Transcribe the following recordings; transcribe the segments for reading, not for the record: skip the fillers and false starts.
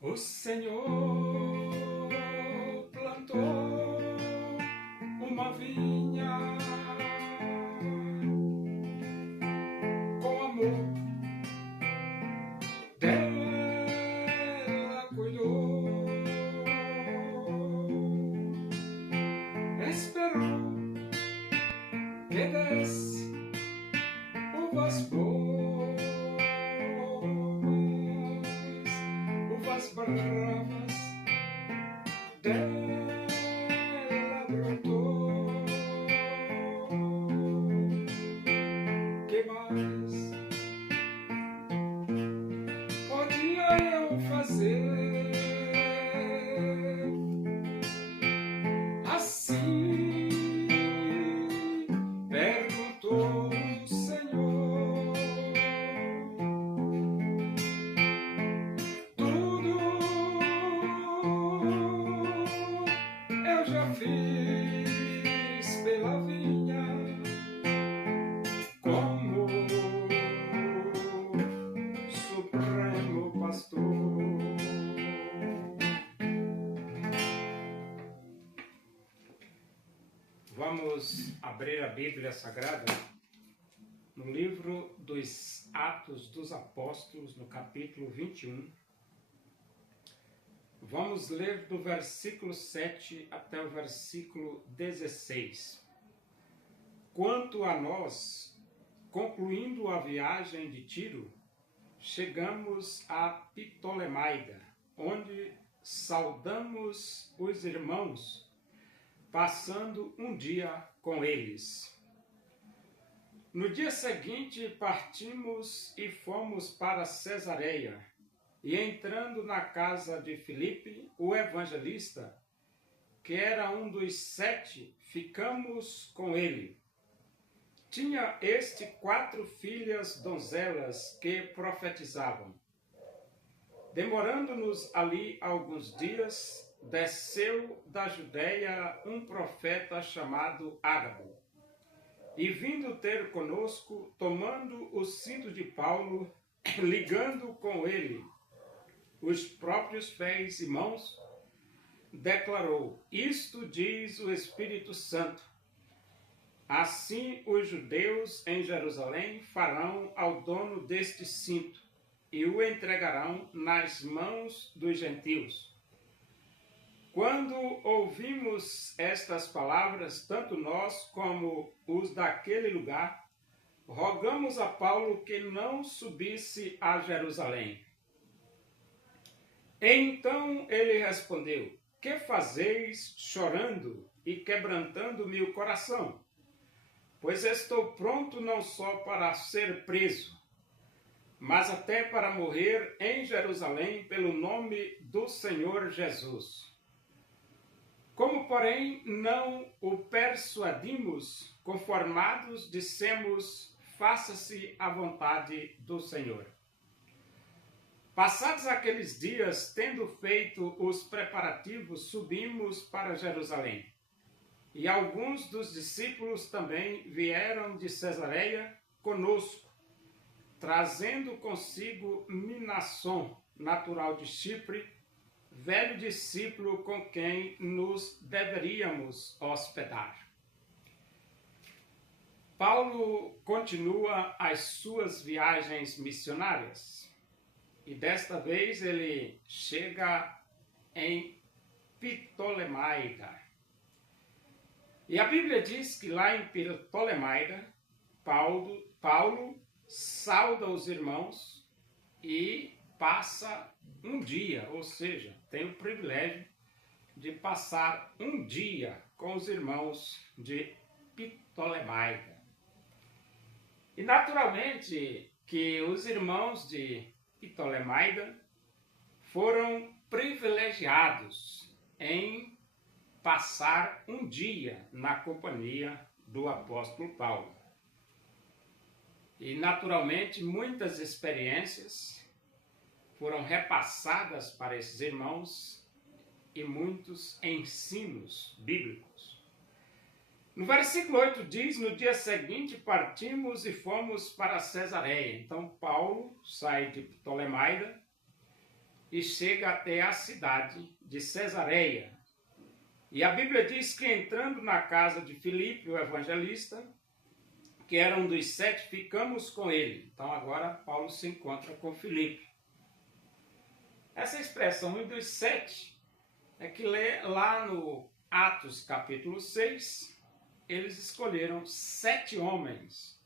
O Senhor plantou uma vinha com amor, dela cuidou, esperou que desse uvas boas, uvas bravas, dela brotou. Que mais podia eu fazer? Assim perguntou o Senhor. Tudo eu já fiz pela vinha, como Supremo Pastor. Vamos abrir a Bíblia Sagrada no livro dos Atos dos Apóstolos, no capítulo 21. Vamos ler do versículo 7 até o versículo 16. Quanto a nós, concluindo a viagem de Tiro, chegamos a Ptolemaida, onde saudamos os irmãos, passando um dia com eles. No dia seguinte partimos e fomos para Cesareia, e entrando na casa de Filipe, o evangelista, que era um dos 7, ficamos com ele. Tinha este 4 filhas donzelas que profetizavam. Demorando-nos ali alguns dias, desceu da Judeia um profeta chamado Ágabo, e vindo ter conosco, tomando o cinto de Paulo, ligando com ele os próprios pés e mãos, declarou: Isto diz o Espírito Santo. Assim os judeus em Jerusalém farão ao dono deste cinto e o entregarão nas mãos dos gentios. Quando ouvimos estas palavras, tanto nós como os daquele lugar, rogamos a Paulo que não subisse a Jerusalém. Então ele respondeu: Que fazeis chorando e quebrantando-me o coração? Pois estou pronto não só para ser preso, mas até para morrer em Jerusalém pelo nome do Senhor Jesus. Como, porém, não o persuadimos, conformados, dissemos: faça-se a vontade do Senhor. Passados aqueles dias, tendo feito os preparativos, subimos para Jerusalém. E alguns dos discípulos também vieram de Cesareia conosco, trazendo consigo Minasson, natural de Chipre, velho discípulo com quem nos deveríamos hospedar. Paulo continua as suas viagens missionárias. E desta vez ele chega em Ptolemaida. E a Bíblia diz que lá em Ptolemaida, Paulo sauda os irmãos e passa um dia, ou seja, tem o privilégio de passar um dia com os irmãos de Ptolemaida. E naturalmente que os irmãos de Ptolemaida foram privilegiados em passar um dia na companhia do apóstolo Paulo. E naturalmente muitas experiências foram repassadas para esses irmãos e muitos ensinos bíblicos. No versículo 8 diz: no dia seguinte partimos e fomos para Cesareia. Então Paulo sai de Ptolemaida e chega até a cidade de Cesareia. E a Bíblia diz que entrando na casa de Filipe, o evangelista, que era um dos 7, ficamos com ele. Então agora Paulo se encontra com Filipe. Essa expressão, um dos 7, é que lá no Atos capítulo 6, eles escolheram 7 homens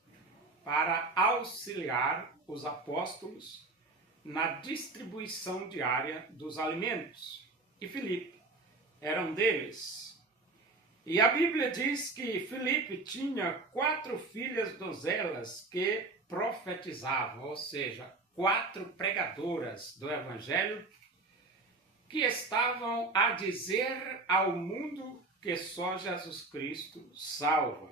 para auxiliar os apóstolos na distribuição diária dos alimentos. E Filipe era um deles. E a Bíblia diz que Filipe tinha 4 filhas donzelas que profetizavam, ou seja, 4 pregadoras do Evangelho que estavam a dizer ao mundo que só Jesus Cristo salva.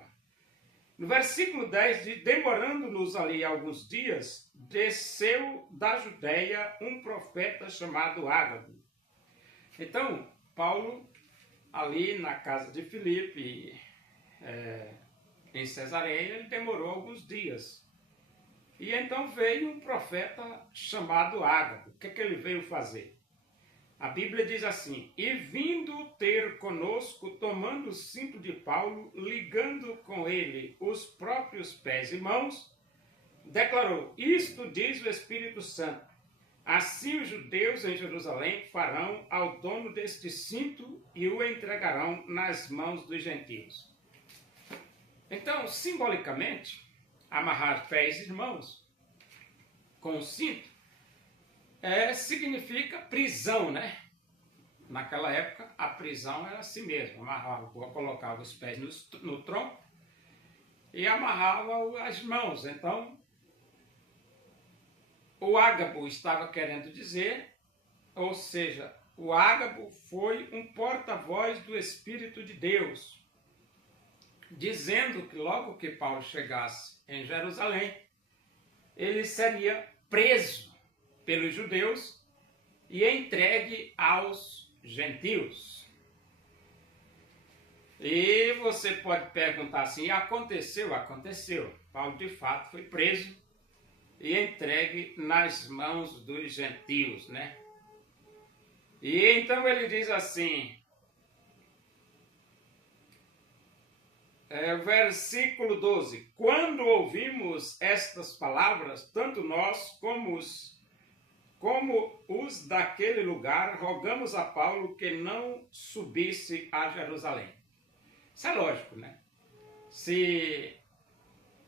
No versículo 10 diz, demorando-nos ali alguns dias, desceu da Judéia um profeta chamado Ágabo. Então, Paulo, ali na casa de Filipe, em Cesareia, ele demorou alguns dias. E então veio um profeta chamado Ágabo. O que ele veio fazer? A Bíblia diz assim, e vindo ter conosco, tomando o cinto de Paulo, ligando com ele os próprios pés e mãos, declarou, isto diz o Espírito Santo, assim os judeus em Jerusalém farão ao dono deste cinto e o entregarão nas mãos dos gentios. Então, simbolicamente, amarrar pés e mãos com o cinto significa prisão, né? Naquela época, a prisão era assim mesmo. Amarrava, colocava os pés no tronco e amarrava as mãos. Então, o Ágabo estava querendo dizer, ou seja, o Ágabo foi um porta-voz do Espírito de Deus, dizendo que logo que Paulo chegasse em Jerusalém, ele seria preso pelos judeus e entregue aos gentios. E você pode perguntar assim, aconteceu? Aconteceu. Paulo de fato foi preso e entregue nas mãos dos gentios, né? E então ele diz assim, versículo 12, quando ouvimos estas palavras, tanto nós como os daquele lugar, rogamos a Paulo que não subisse a Jerusalém. Isso é lógico, né? Se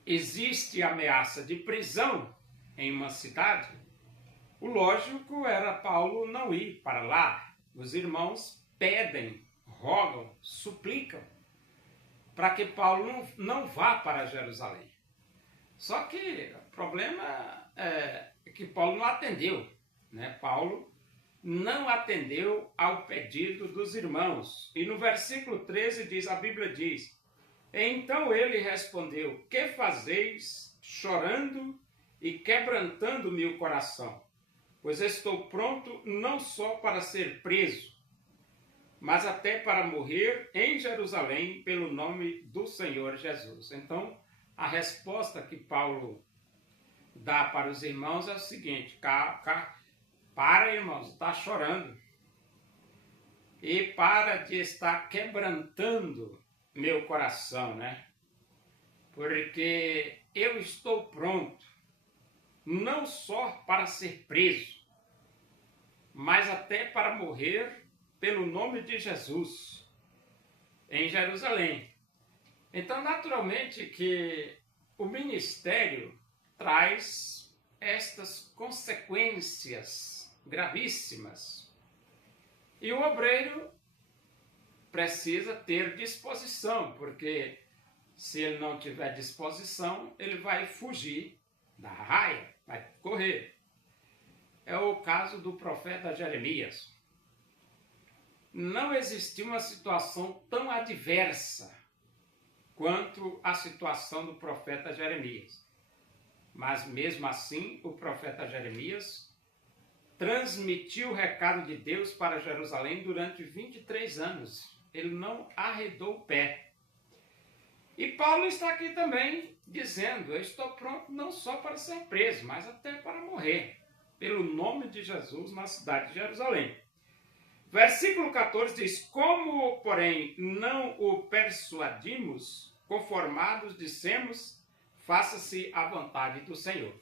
existe ameaça de prisão em uma cidade, o lógico era Paulo não ir para lá. Os irmãos pedem, rogam, suplicam para que Paulo não vá para Jerusalém. Só que o problema é que Paulo não atendeu. Né? Paulo não atendeu ao pedido dos irmãos. E no versículo 13 diz, a Bíblia diz, então ele respondeu, que fazeis chorando e quebrantando-me o coração? Pois estou pronto não só para ser preso, mas até para morrer em Jerusalém pelo nome do Senhor Jesus. Então, a resposta que Paulo dá para os irmãos é o seguinte, para, irmãos, está chorando. E para de estar quebrantando meu coração, né? Porque eu estou pronto, não só para ser preso, mas até para morrer pelo nome de Jesus em Jerusalém. Então, naturalmente que o ministério traz estas consequências gravíssimas. E o obreiro precisa ter disposição, porque se ele não tiver disposição, ele vai fugir da raia, vai correr. É o caso do profeta Jeremias. Não existiu uma situação tão adversa quanto a situação do profeta Jeremias. Mas mesmo assim, o profeta Jeremias transmitiu o recado de Deus para Jerusalém durante 23 anos. Ele não arredou o pé. E Paulo está aqui também dizendo, eu estou pronto não só para ser preso, mas até para morrer, pelo nome de Jesus na cidade de Jerusalém. Versículo 14 diz: como, porém, não o persuadimos, conformados dissemos, faça-se a vontade do Senhor.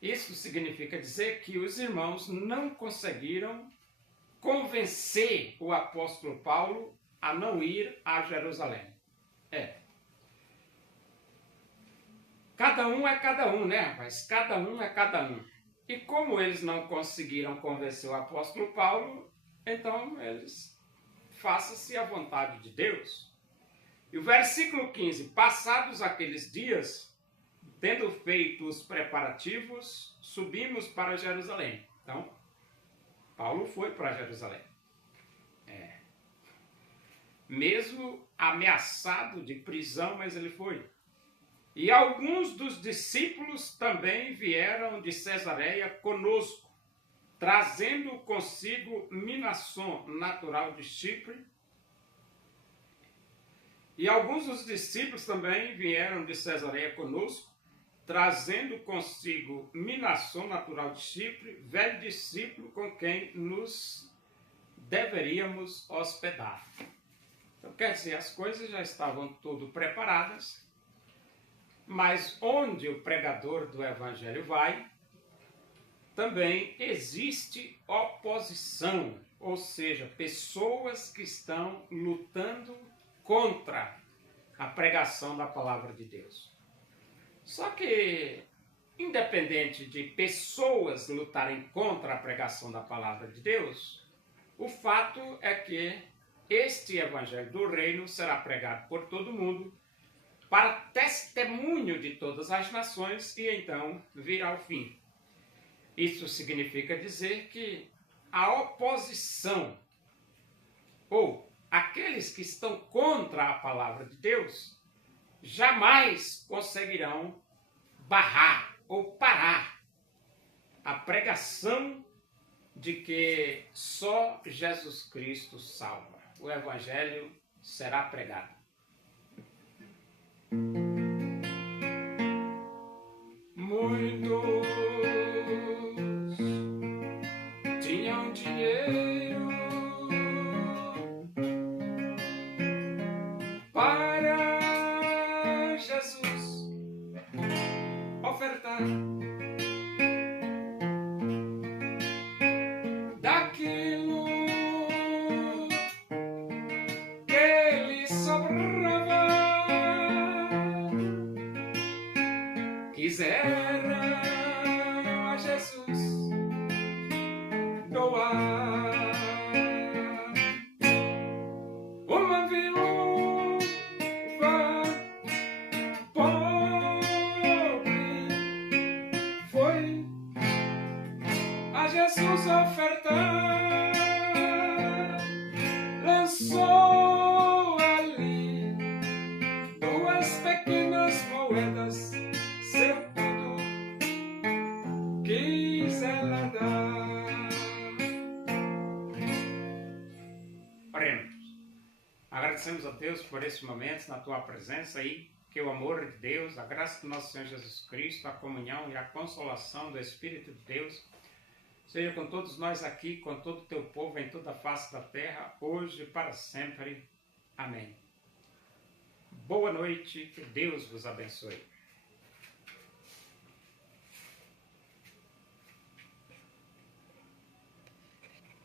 Isso significa dizer que os irmãos não conseguiram convencer o apóstolo Paulo a não ir a Jerusalém. Cada um é cada um, né, rapaz? Cada um é cada um. E como eles não conseguiram convencer o apóstolo Paulo, então eles façam-se a vontade de Deus. E o versículo 15: passados aqueles dias, tendo feito os preparativos, subimos para Jerusalém. Então, Paulo foi para Jerusalém. Mesmo ameaçado de prisão, mas ele foi. E alguns dos discípulos também vieram de Cesareia conosco, trazendo consigo Minasson, natural de Chipre. E alguns dos discípulos também vieram de Cesareia conosco, trazendo consigo Minasson, natural de Chipre, velho discípulo com quem nos deveríamos hospedar. Então, quer dizer, as coisas já estavam tudo preparadas, mas onde o pregador do evangelho vai, também existe oposição, ou seja, pessoas que estão lutando contra a pregação da palavra de Deus. Só que, independente de pessoas lutarem contra a pregação da palavra de Deus, o fato é que este evangelho do reino será pregado por todo mundo, para testemunho de todas as nações, e então virá o fim. Isso significa dizer que a oposição, ou aqueles que estão contra a palavra de Deus, jamais conseguirão barrar ou parar a pregação de que só Jesus Cristo salva. O evangelho será pregado. Muitos tinham dinheiro para Jesus ofertar. Daquilo que lhe sobrava, quiseram a Jesus doar. Uma viúva pobre foi a Jesus ofertar, lançou ali 2 pequenas moedas, seu tudo quis ela dar. Oremos. Agradecemos a Deus por esse momento na tua presença aí, que o amor de Deus, a graça do nosso Senhor Jesus Cristo, a comunhão e a consolação do Espírito de Deus seja com todos nós aqui, com todo o teu povo em toda a face da terra, hoje e para sempre. Amém. Boa noite, que Deus vos abençoe.